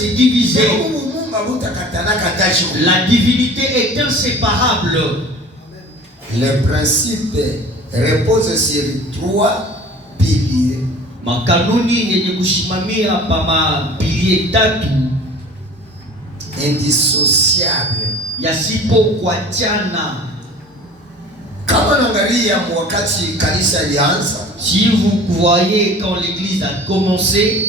C'est divisé. La divinité est inséparable. Le principe repose sur 3 piliers. Makanuni yenye kushimamia pa mapilier tatu Indissociable. yasipo kuachana. Kama naangalia wakati kanisa ilianza, Si vous voyez quand l'église a commencé,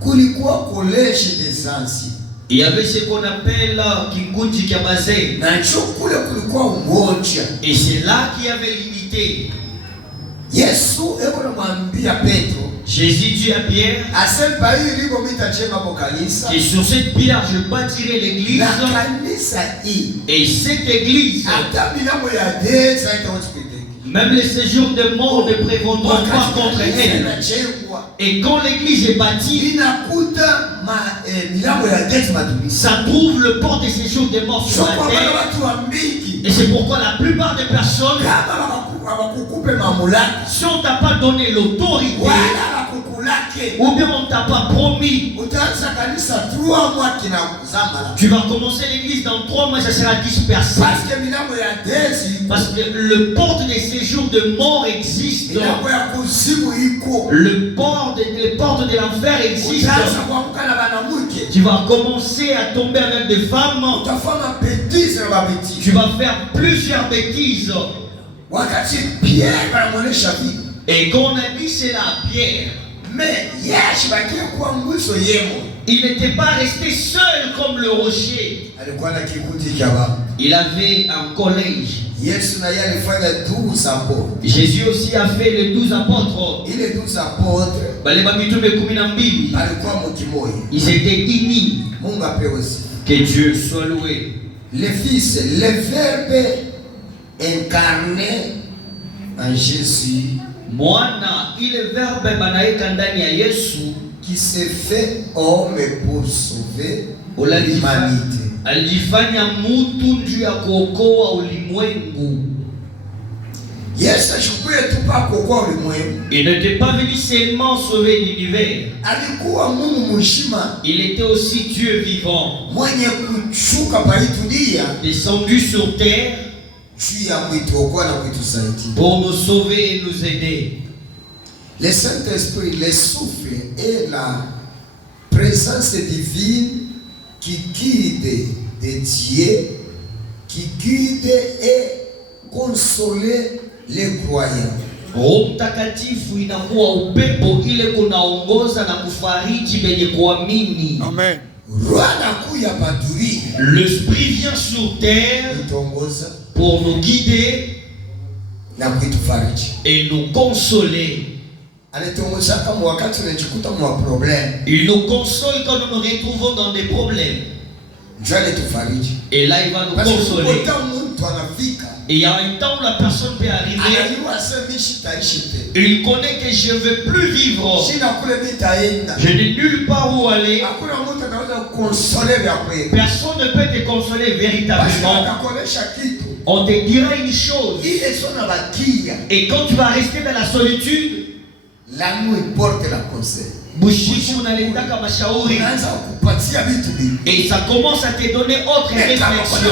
kulikuwa collège des anciens. il y avait ce qu'on appelle kikundi kya bazee. Na chukule kulikuwa umoja. Et c'est là qu'il y avait l'unité. Yesu eko namwambia Petro, Jésus dit à Pierre asemba hii liko mitachema kwa kanisa. et sur cette pierre je bâtirai l'église. Na kanisa hii. Et cette église, Hata milango ya deza itawaspite. même les séjours de mort ne prévaudront pas contre elle. Et quand l'église est bâtie, ça trouve le port des séjours de mort sur la terre. Et c'est pourquoi la plupart des personnes, si on ne t'a pas donné l'autorité, ou bien on ne t'a pas promis, tu vas commencer l'église dans 3 mois, ça sera dispersé. Parce que le porte des séjours de mort existe. Les portes de l'enfer existent. Tu vas commencer à tomber avec des femmes. Tu vas faire plusieurs bêtises. Et quand on a dit cela à Pierre, mais il n'était pas resté seul comme le rocher. Il avait un collège. Jésus aussi a fait les 12 apôtres. Ils étaient unis. Que Dieu soit loué. Le Fils, le Verbe incarné en Jésus, Mwana ile verbe banaika ndani ya Yesu qui s'est fait homme pour sauver l'humanité. Alifanya mutu njuu ya kuokoa ulimwengu. Yesu ashikuye tu pa kuokoa ulimwengu. Il n'était pas venu seulement sauver l'univers. Alikuwa Mungu mshima. Il était aussi Dieu vivant. Mwenye kushuka pa hii dunia, descendu sur terre pour nous sauver et nous aider. Le Saint-Esprit, le souffle et la présence divine qui guide de Dieu, qui guide et console les croyants. Roho Mtakatifu inakuwa upepo ile kunaongoza na kufariji benye kuamini. Amen. L'Esprit vient sur terre pour nous guider et nous consoler. Il nous console quand nous nous retrouvons dans des problèmes. Et là il va nous consoler. Et il y a un temps où la personne peut arriver. Il connaît que je ne veux plus vivre. Je n'ai nulle part où aller. Personne ne peut te consoler véritablement. On te dira une chose. Et quand tu vas rester dans la solitude, la nuit porte la conseil. Et ça commence à te donner autre réflexion.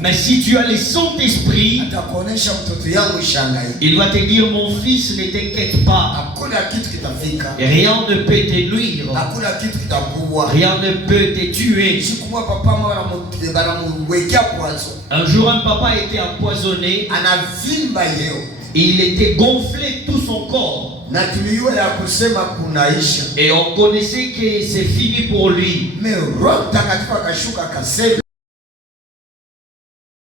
Mais si tu as le Saint-Esprit, il va te dire, mon fils, ne t'inquiète pas. Rien ne peut te nuire. Rien ne peut te tuer. Un jour, un papa a été empoisonné. Il était gonflé tout son corps. Et on connaissait que c'est fini pour lui.